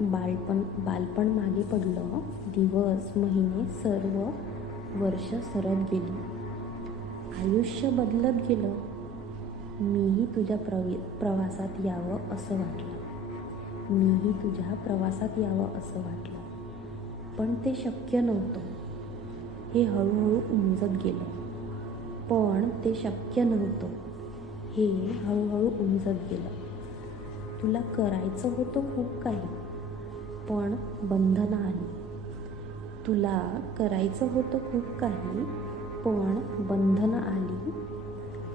बालपण बालपण मागे पडलं दिवस महिने सर्व वर्ष सरत गेली. आयुष्य बदलत गेलं. मीही तुझ्या प्रवी प्रवासात यावं असं वाटलं. मीही तुझ्या प्रवासात यावं असं वाटलं. पण ते शक्य नव्हतं. हे हळूहळू उमजत गेलं. पण ते शक्य नव्हतं. हे हळूहळू उमजत गेलं. तुला करायचं होतं खूप काही. पण बंधनं आली तुला करायचं होतं खूप काही पण बंधनं आली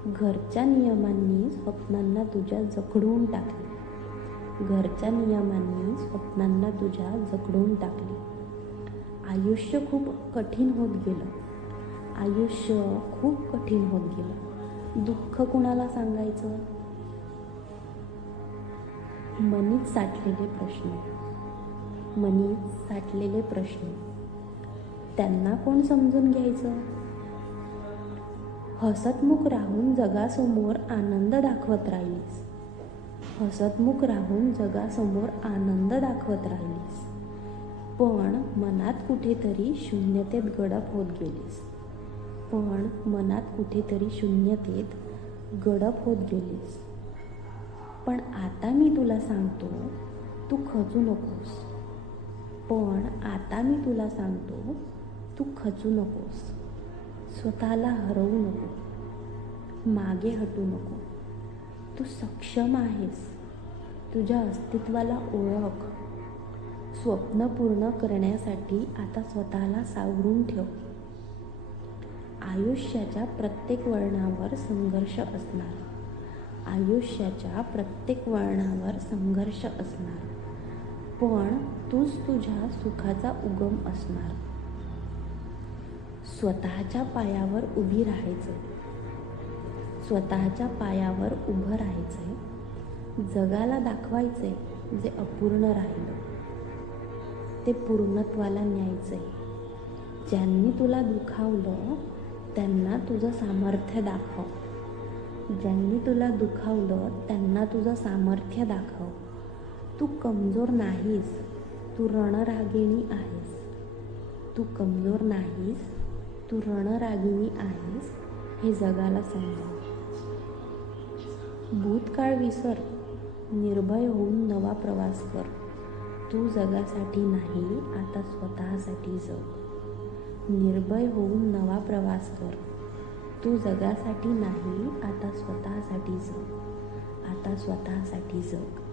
घरच्या नियमांनी स्वप्नांना तुझ्या जखडून टाकले. घरच्या नियमांनी स्वप्नांना तुझ्या जखडून टाकले. आयुष्य खूप कठीण होत गेलं. आयुष्य खूप कठीण होत गेलं. दुःख कुणाला सांगायचं? मनीत साठलेले प्रश्न. मनी साठलेले प्रश्न. त्यांना कोण समजून घ्यायचं? हसतमुख राहून जगासमोर आनंद दाखवत राहिलीस. हसतमुख राहून जगासमोर आनंद दाखवत राहिलीस. पण मनात कुठेतरी शून्यतेत गडप होत गेलीस. पण मनात कुठेतरी शून्यतेत गडप होत गेलीस. पण आता मी तुला सांगतो तू खचू नकोस. पण आता मी तुला सांगतो तू खचू नकोस. स्वतःला हरवू नको. मागे हटू नको. तू सक्षम आहेस. तुझ्या अस्तित्वाला ओळख. स्वप्न पूर्ण करण्यासाठी आता स्वतःला सावरून ठेव. आयुष्याच्या प्रत्येक वळणावर संघर्ष असणार. आयुष्याच्या प्रत्येक वळणावर संघर्ष असणार. पण तूच तुझ्या सुखाचा उगम असणार. स्वतःच्या पायावर उभी राहायचं. स्वतःच्या पायावर उभं राहायचंय. जगाला दाखवायचंय जे अपूर्ण राहिलं. ते पूर्णत्वाला न्यायचंय. ज्यांनी तुला दुखावलं त्यांना तुझं सामर्थ्य दाखव. ज्यांनी तुला दुखावलं त्यांना तुझं सामर्थ्य दाखव. तू कमजोर नाहीस तू रणरागिणी आहेस. तू कमजोर नाहीस तू रणरागिणी आहेस हे जगाला समजा भूतकाळ विसर निर्भय होऊन नवा प्रवास कर. तू जगासाठी नाही आता स्वतःसाठी जग. निर्भय होऊन नवा प्रवास कर. तू जगासाठी नाही आता स्वतःसाठी जग. आता स्वतःसाठी जग.